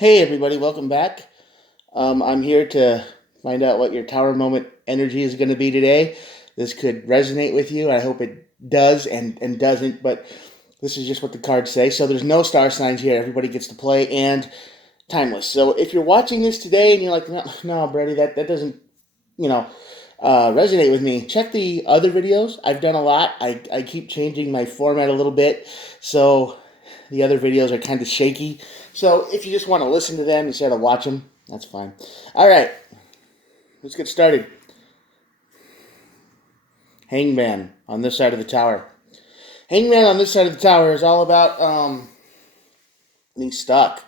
Hey everybody, welcome back. I'm here to find out what your Tower Moment energy is going to be today. This could resonate with you. I hope it does and doesn't, but this is just what the cards say. So there's no star signs here. Everybody gets to play and timeless. So if you're watching this today and you're like, no, Brady, that doesn't, you know, resonate with me, check the other videos. I've done a lot. I keep changing my format a little bit. So the other videos are kind of shaky. So if you just want to listen to them instead of watch them, that's fine. All right, let's get started. Hangman on this side of the tower. Hangman on this side of the tower is all about being stuck.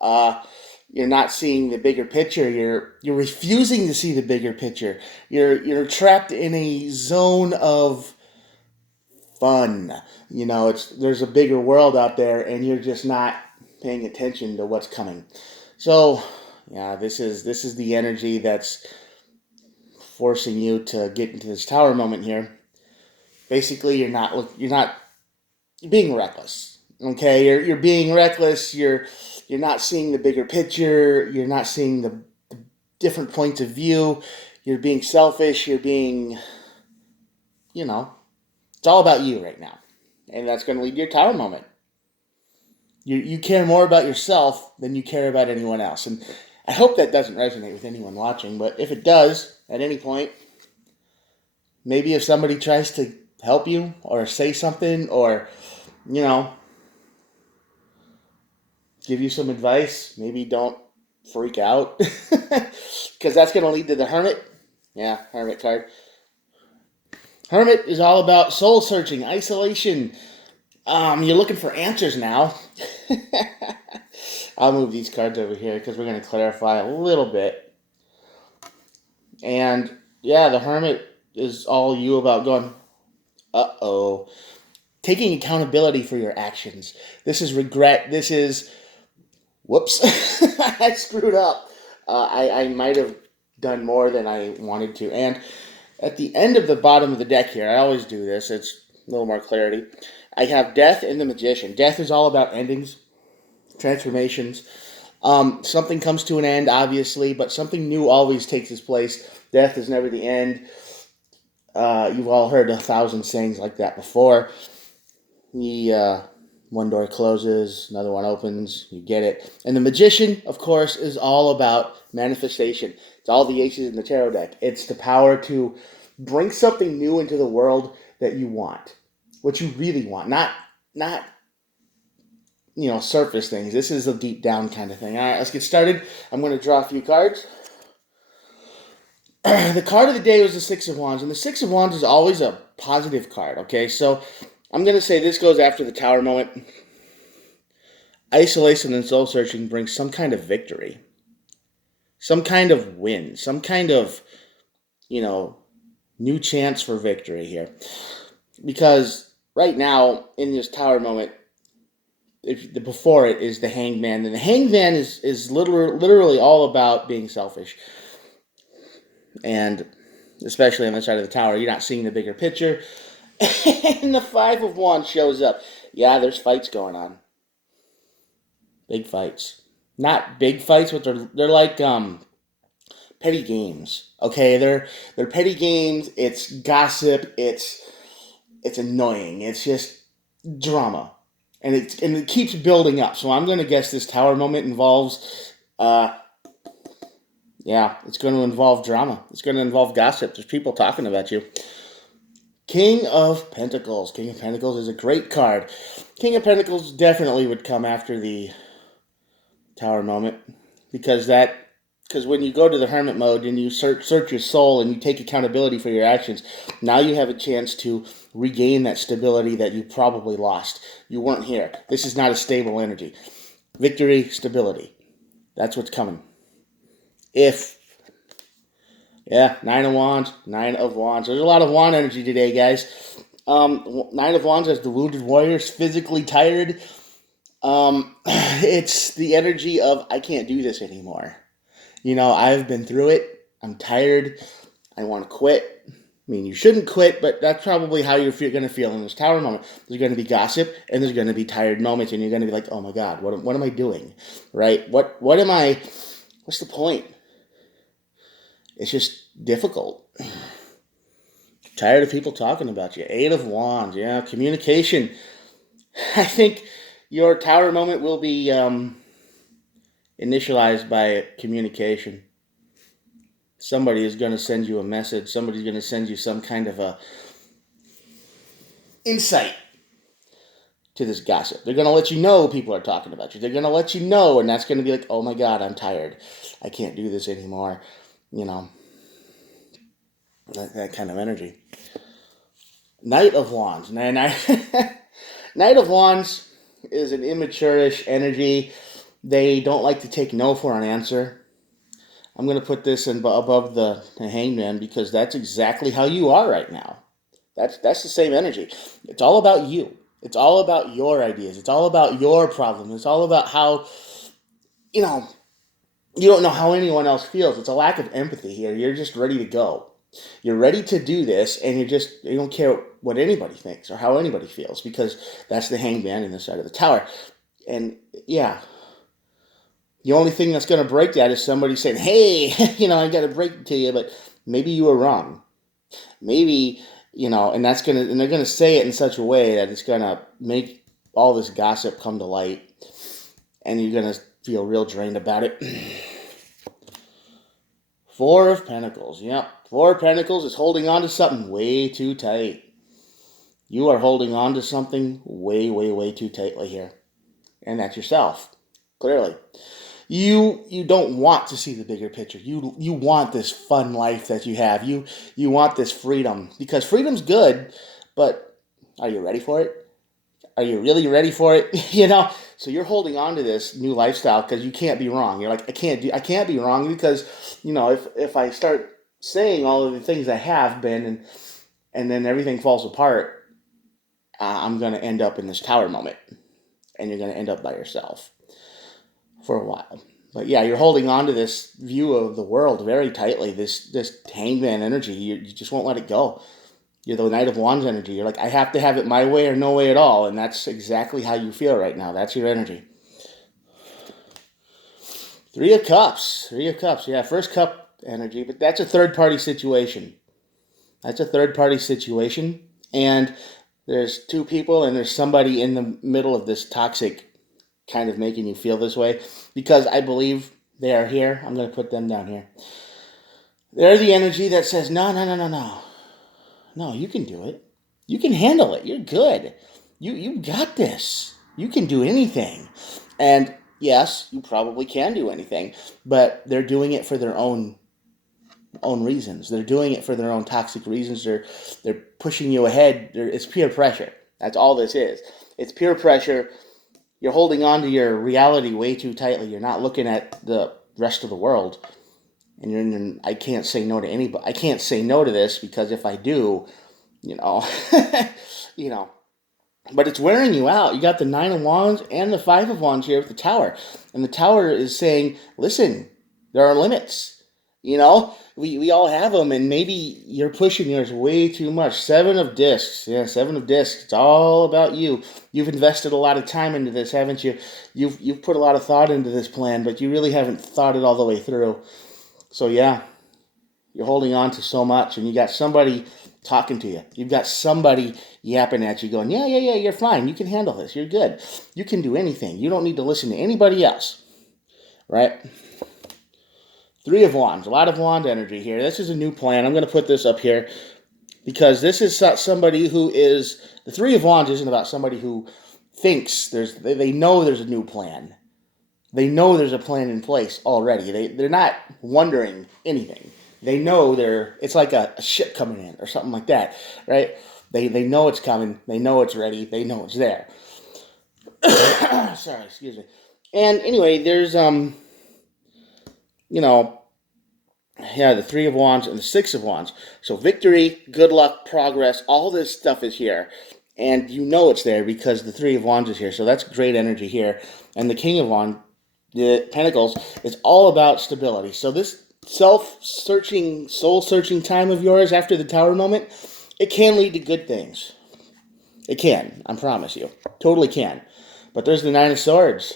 Uh, you're not seeing the bigger picture. You're refusing to see the bigger picture. You're trapped in a zone of fun. There's a bigger world out there, and you're just not paying attention to what's coming. So, yeah, this is the energy that's forcing you to get into this tower moment here. Basically, you're being reckless. Okay, you're being reckless. You're not seeing the bigger picture. You're not seeing the different points of view. You're being selfish. You're being, it's all about you right now, and that's going to lead to your tower moment. You care more about yourself than you care about anyone else. And I hope that doesn't resonate with anyone watching, but if it does at any point, maybe if somebody tries to help you or say something or, you know, give you some advice, maybe don't freak out because that's going to lead to the Hermit. Yeah, Hermit card. Hermit is all about soul searching, isolation. You're looking for answers now. I'll move these cards over here because we're going to clarify a little bit. And yeah, the Hermit is all you about going, uh-oh. Taking accountability for your actions. This is regret. This is, whoops, I screwed up. I might have done more than I wanted to. And at the end of the bottom of the deck here, I always do this. It's a little more clarity. I have Death and the Magician. Death is all about endings, transformations. Something comes to an end, obviously, but something new always takes its place. Death is never the end. You've all heard 1,000 sayings like that before. One door closes, another one opens, you get it. And the Magician, of course, is all about manifestation. It's all the aces in the tarot deck. It's the power to bring something new into the world that you want, what you really want, not surface things. This is a deep down kind of thing. All right, let's get started. I'm going to draw a few cards. The card of the day was the Six of Wands, and the Six of Wands is always a positive card, okay? So I'm going to say this goes after the Tower moment. Isolation and soul searching brings some kind of victory, some kind of win, some kind of, new chance for victory here. Because right now, in this Tower moment, before it is the Hangman, and the Hangman is literally all about being selfish. And especially on the side of the tower, you're not seeing the bigger picture. And the Five of Wands shows up. Yeah, there's fights going on. Big fights. Not big fights, but they're like petty games. Okay, they're petty games. It's gossip. It's annoying. It's just drama, and it keeps building up. So I'm going to guess this tower moment involves. Yeah, it's going to involve drama. It's going to involve gossip. There's people talking about you. King of Pentacles. King of Pentacles is a great card. King of Pentacles definitely would come after the Tower moment because when you go to the Hermit mode and you search your soul and you take accountability for your actions, now you have a chance to regain that stability that you probably lost. You weren't here. This is not a stable energy. Victory, stability. That's what's coming. Nine of Wands. There's a lot of Wand energy today, guys. Nine of Wands as the wounded warriors, physically tired. It's the energy of, I can't do this anymore. I've been through it. I'm tired. I want to quit. I mean, you shouldn't quit, but that's probably how you're going to feel in this tower moment. There's going to be gossip, and there's going to be tired moments, and you're going to be like, "Oh my God, what am I doing? Right? What am I? What's the point?" It's just difficult. Tired of people talking about you. Eight of Wands, yeah, communication. I think your tower moment will be initialized by communication. Somebody is going to send you a message. Somebody's going to send you some kind of a insight to this gossip. They're going to let you know people are talking about you. They're going to let you know, and that's going to be like, oh my God, I'm tired. I can't do this anymore. You know, that kind of energy. Knight of Wands. Knight of Wands is an immature-ish energy. They don't like to take no for an answer. I'm going to put this above the Hangman because that's exactly how you are right now. That's the same energy. It's all about you. It's all about your ideas. It's all about your problems. It's all about how, you don't know how anyone else feels. It's a lack of empathy here. You're just ready to go. You're ready to do this, and you don't care what anybody thinks or how anybody feels because that's the Hangman in the side of the tower. And yeah, the only thing that's going to break that is somebody saying, hey, I got to break it to you, but maybe you were wrong. Maybe, and they're going to say it in such a way that it's going to make all this gossip come to light, and you're going to feel real drained about it. Four of Pentacles. Yep. Four of Pentacles is holding on to something way too tight. You are holding on to something way, way, way too tightly here. And that's yourself. Clearly. You don't want to see the bigger picture. You want this fun life that you have. You want this freedom. Because freedom's good, but are you ready for it? Are you really ready for it? So you're holding on to this new lifestyle because you can't be wrong. You're like, I can't be wrong because, if I start saying all of the things I have been and then everything falls apart, I'm going to end up in this tower moment. And you're going to end up by yourself for a while. But yeah, you're holding on to this view of the world very tightly, this Hangman energy. You just won't let it go. You're the Knight of Wands energy. You're like, I have to have it my way or no way at all. And that's exactly how you feel right now. That's your energy. Three of Cups. Yeah, first cup energy, but that's a third-party situation. And there's two people, and there's somebody in the middle of this toxic kind of making you feel this way. Because I believe they are here. I'm going to put them down here. They're the energy that says, no. No, you can do it. You can handle it. You're good. You got this. You can do anything. And yes, you probably can do anything, but they're doing it for their own reasons. They're doing it for their own toxic reasons. They're pushing you ahead. It's peer pressure. That's all this is. It's peer pressure. You're holding on to your reality way too tightly. You're not looking at the rest of the world. And I can't say no to anybody. I can't say no to this because if I do, but it's wearing you out. You got the Nine of Wands and the Five of Wands here with the Tower. And the Tower is saying, listen, there are limits. We all have them, and maybe you're pushing yours way too much. Seven of Discs. Yeah, Seven of Discs. It's all about you. You've invested a lot of time into this, haven't you? You've put a lot of thought into this plan, but you really haven't thought it all the way through. So yeah, you're holding on to so much, and you got somebody talking to you. You've got somebody yapping at you going, yeah, you're fine. You can handle this. You're good. You can do anything. You don't need to listen to anybody else, right? Three of Wands. A lot of Wand energy here. This is a new plan. I'm going to put this up here because this is somebody who is, the Three of Wands isn't about somebody who thinks they know there's a new plan. They know there's a plan in place already. They're not wondering anything. They know it's like a ship coming in or something like that, right? They know it's coming. They know it's ready. They know it's there. Sorry, excuse me. And anyway, there's the Three of Wands and the Six of Wands. So victory, good luck, progress, all this stuff is here. And it's there because the Three of Wands is here. So that's great energy here. And the King of Wands, the Pentacles, is all about stability. So this self-searching, soul-searching time of yours after the tower moment, it can lead to good things. It can, I promise you. Totally can. But there's the Nine of Swords.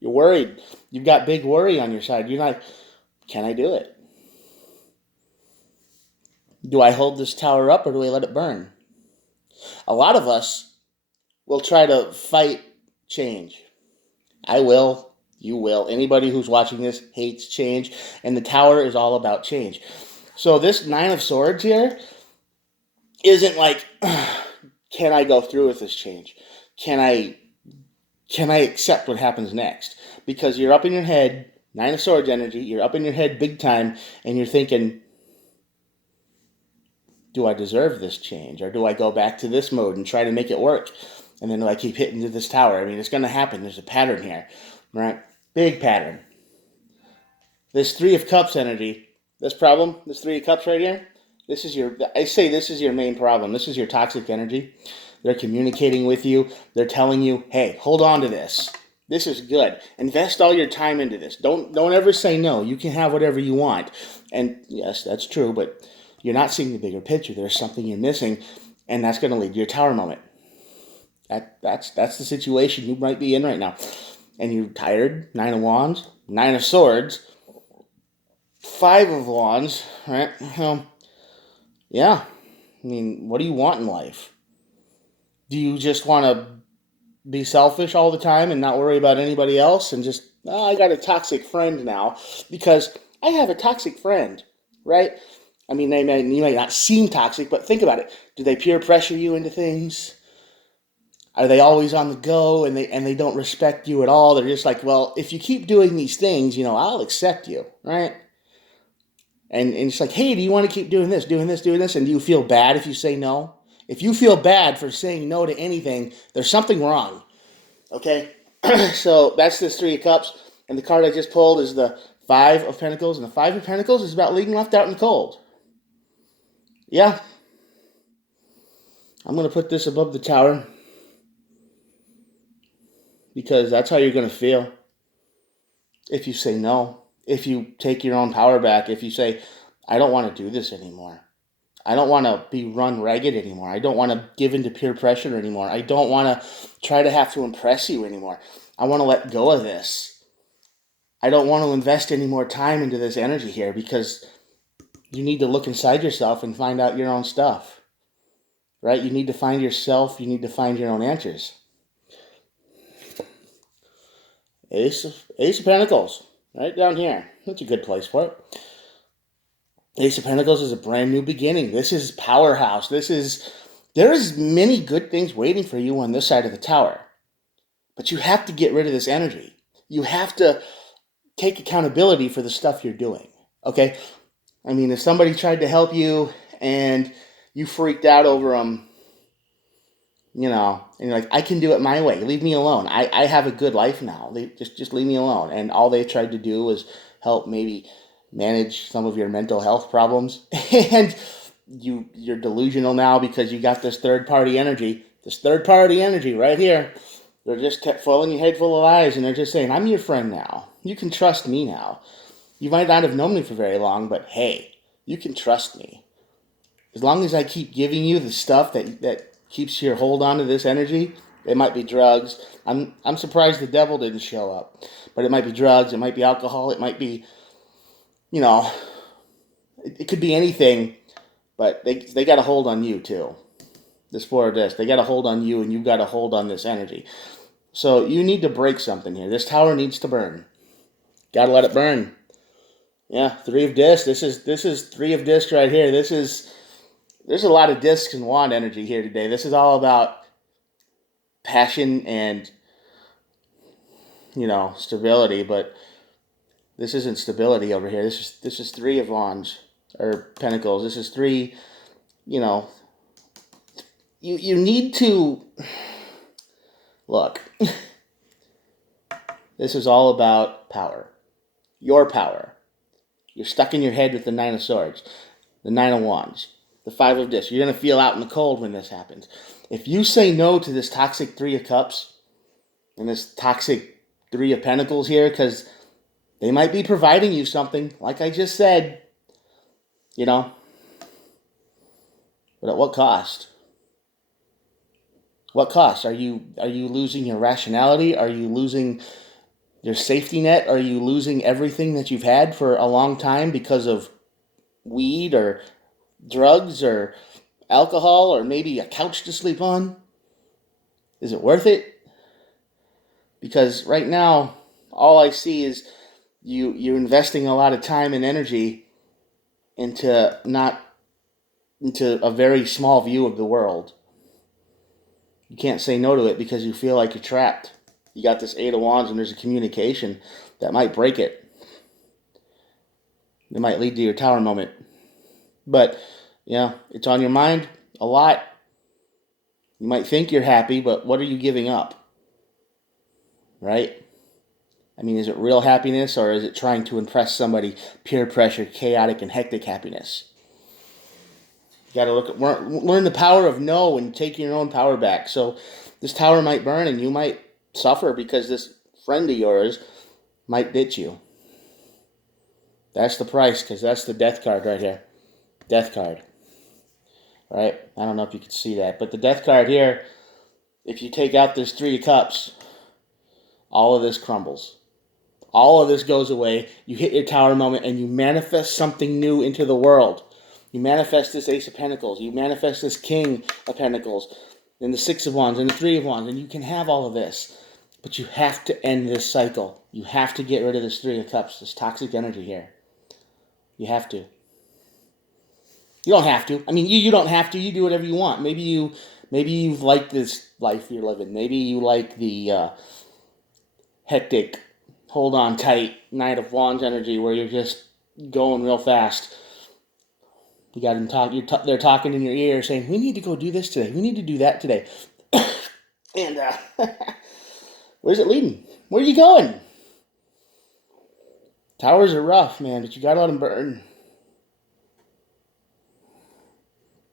You're worried. You've got big worry on your side. You're like, can I do it? Do I hold this tower up or do I let it burn? A lot of us will try to fight change. I will. You will. Anybody who's watching this hates change. And the tower is all about change. So this Nine of Swords here isn't like, can I go through with this change? Can I accept what happens next? Because you're up in your head, Nine of Swords energy, you're up in your head big time, and you're thinking, do I deserve this change? Or do I go back to this mode and try to make it work? And then do I keep hitting to this tower? I mean, it's going to happen. There's a pattern here, right? Big pattern. This Three of Cups energy, this problem, this Three of Cups right here, this is your main problem. This is your toxic energy. They're communicating with you. They're telling you, hey, hold on to this. This is good. Invest all your time into this. Don't ever say no. You can have whatever you want. And yes, that's true, but you're not seeing the bigger picture. There's something you're missing, and that's going to lead to your tower moment. That's the situation you might be in right now. And you're tired, Nine of Wands, Nine of Swords, Five of Wands, right? Yeah. I mean, what do you want in life? Do you just want to be selfish all the time and not worry about anybody else and just, I got a toxic friend now because I have a toxic friend, right? I mean, you might not seem toxic, but think about it. Do they peer pressure you into things? Are they always on the go and they don't respect you at all? They're just like, well, if you keep doing these things, I'll accept you, right? And it's like, hey, do you want to keep doing this? And do you feel bad if you say no? If you feel bad for saying no to anything, there's something wrong, okay? So that's this Three of Cups. And the card I just pulled is the Five of Pentacles. And the Five of Pentacles is about being left out in the cold. Yeah. I'm going to put this above the tower because that's how you're going to feel if you say no. If you take your own power back, if you say, I don't want to do this anymore. I don't want to be run ragged anymore. I don't want to give in to peer pressure anymore. I don't want to try to have to impress you anymore. I want to let go of this. I don't want to invest any more time into this energy here because you need to look inside yourself and find out your own stuff, right? You need to find yourself. You need to find your own answers. Ace of Pentacles, right down here. That's a good place for it. Ace of Pentacles is a brand new beginning. This is powerhouse. There is many good things waiting for you on this side of the tower. But you have to get rid of this energy. You have to take accountability for the stuff you're doing. Okay? I mean, if somebody tried to help you and you freaked out over them, and you're like, I can do it my way. Leave me alone. I have a good life now. Just leave me alone. And all they tried to do was help maybe manage some of your mental health problems. And you're delusional now because you got this third-party energy. This third-party energy right here. They're just filling your head full of lies, and they're just saying, I'm your friend now. You can trust me now. You might not have known me for very long, but hey, you can trust me. As long as I keep giving you the stuff that keeps your hold on to this energy, it might be drugs. I'm surprised the devil didn't show up. But it might be drugs, it might be alcohol, it might be, it could be anything, but they got a hold on you too. This Four of Discs, they got a hold on you, and you've got a hold on this energy. So you need to break something here. This tower needs to burn. Gotta let it burn. Yeah, Three of Discs. This is Three of Discs right here. There's a lot of discs and wand energy here today. This is all about passion and stability, but this isn't stability over here. This is Three of Wands or Pentacles. This is three. You need to look. This is all about power. Your power. You're stuck in your head with the Nine of Swords, the Nine of Wands, the Five of Discs. You're going to feel out in the cold when this happens. If you say no to this toxic Three of Cups and this toxic Three of Pentacles here, because They might be providing you something, like I just said, you know, but at what cost? What cost? Are you losing your rationality? Are you losing your safety net? Are you losing everything that you've had for a long time because of weed or drugs or alcohol or maybe a couch to sleep on? Is it worth it? Because right now, all I see is you're investing a lot of time and energy into not into a very small view of the world. You can't say no to it because you feel like you're trapped. You got this Eight of Wands and there's a communication that might break it. It might lead to your Tower moment. But, yeah, it's on your mind a lot. You might think you're happy, but what are you giving up? Right? I mean, is it real happiness or is it trying to impress somebody? Peer pressure, chaotic, and hectic happiness. You got to learn the power of no and take your own power back. So this tower might burn and you might suffer because this friend of yours might ditch you. That's the price, because that's the death card right here. Death card. Right? I don't know if you can see that. But the death card here, if you take out this Three of Cups, all of this crumbles. All of this goes away. You hit your Tower moment and you manifest something new into the world. You manifest this Ace of Pentacles. You manifest this King of Pentacles. And the Six of Wands and the Three of Wands. And you can have all of this. But you have to end this cycle. You have to get rid of this Three of Cups, this toxic energy here. You have to. You don't have to. I mean, you don't have to. You do whatever you want. Maybe you like this life you're living. Maybe you like the hectic, hold on tight Knight of Wands energy where you're just going real fast. You got them they're talking in your ear, saying, "We need to go do this today. We need to do that today." And where's it leading? Where are you going? Towers are rough, man, but you gotta let them burn.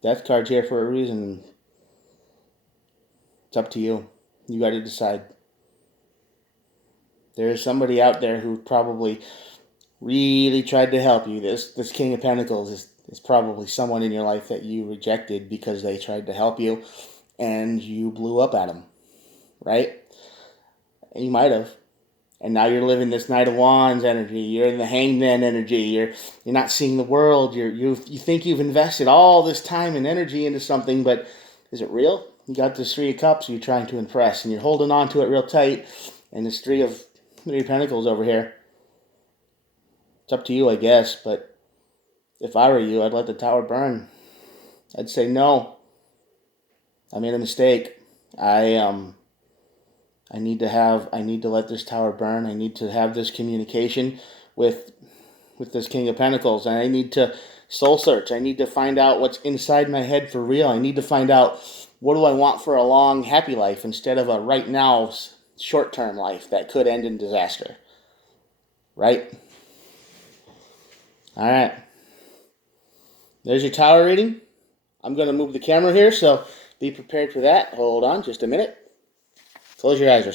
Death card's here for a reason. It's up to you. You got to decide. There is somebody out there who probably really tried to help you. This King of Pentacles is probably someone in your life that you rejected because they tried to help you and you blew up at them, right? And you might have. And now you're living this Knight of Wands energy. You're in the Hangman energy. You're not seeing the world. You think you've invested all this time and energy into something, but is it real? You got this Three of Cups you're trying to impress, and you're holding on to it real tight. And this Three of Pentacles over here. It's up to you, I guess. But if I were you, I'd let the tower burn. I'd say no. I made a mistake. I need to let this tower burn. I need to have this communication with this King of Pentacles. And I need to soul search. I need to find out what's inside my head for real. I need to find out what do I want for a long, happy life instead of a right now, short-term life that could end in disaster. Right? All right. There's your tower reading. I'm going to move the camera here, so be prepared for that. Hold on just a minute. Close your eyes.